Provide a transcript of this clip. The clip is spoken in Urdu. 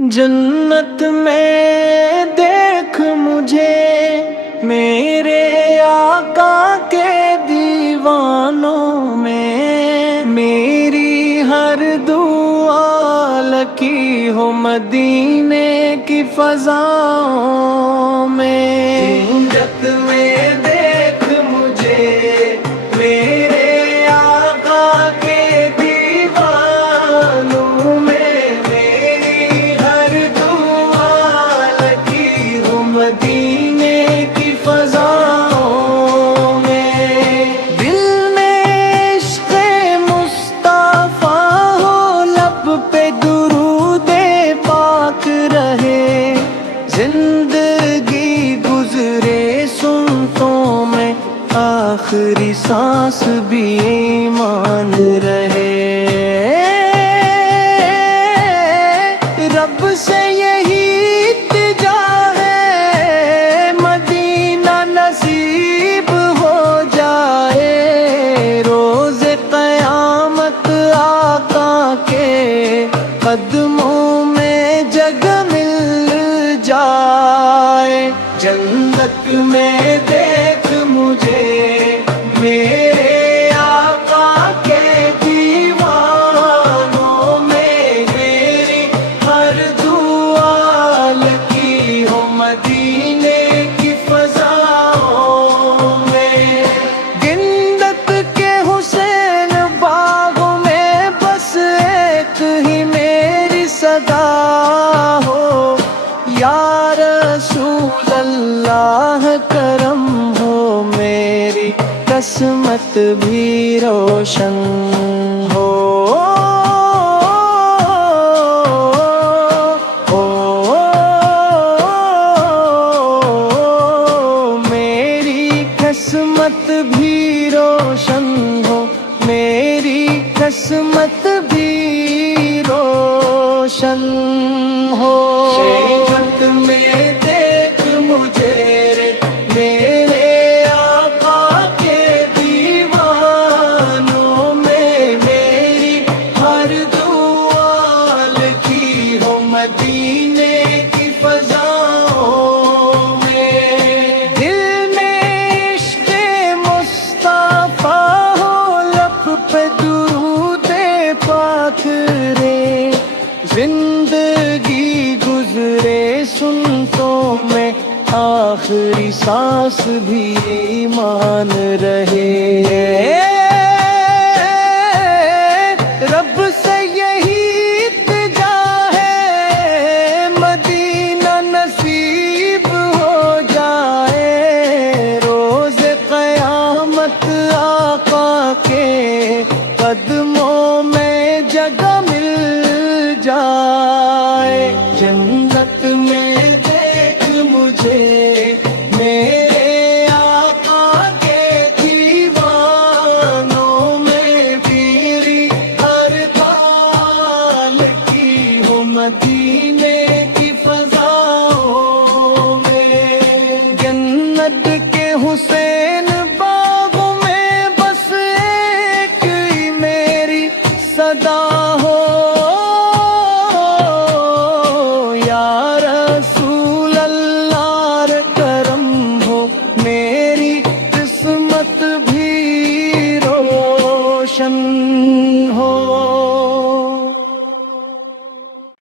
جنت میں دیکھ مجھے میرے آقا کے دیوانوں میں، میری ہر دعا لکی ہو مدینے کی فضاؤں میں۔ جنت میں دیکھ مجھے میرے آقا کے دیوانوں میں، میری ہر دعا لکی ہو مدینے کی فضاؤں میں۔ دل میں عشق مصطفیٰ ہو، لب پہ درود پاک رہے، زندگی گزرے سنتوں میں، آخری سانس بھی ایمان رہے۔ رب سے یہی التجا ہے، مدینہ نصیب ہو جائے، روز قیامت آقا کے قدموں میں جگہ مل جائے۔ جنت میں دیکھ مجھے میرے آقا کے دیوانوں میں، میری ہر دعا لکی ہو مدینے کی فضاؤں میں۔ گندت کے حسین باغوں میں بس ایک ہی میری صدا ہو، یا رسول اللہ کرم ہو، میری قسمت بھی روشن ہو۔ میری قسمت بھی روشن ہو، میری قسمت بھی روشن ہو۔ جنت میں دیکھ مجھے میرے آقا کے دیوانوں میں، میری ہر دعا لکی ہو مدینے کی فضاؤں میں۔ دل میں عشق مصطفیٰ ہو، لب پہ درود پاک رے، زندگی گزرے سنتوں میں، آخری سانس بھی ایمان رہے۔ رب سے یہی التجا ہے، مدینہ نصیب ہو جائے، روز قیامت آقا کے قدموں میں جگہ مل جائے۔ جنت میں دیکھ مجھے میرے آقا کے دیوانوں میں، میری ہر دعا لکی ہو مدینے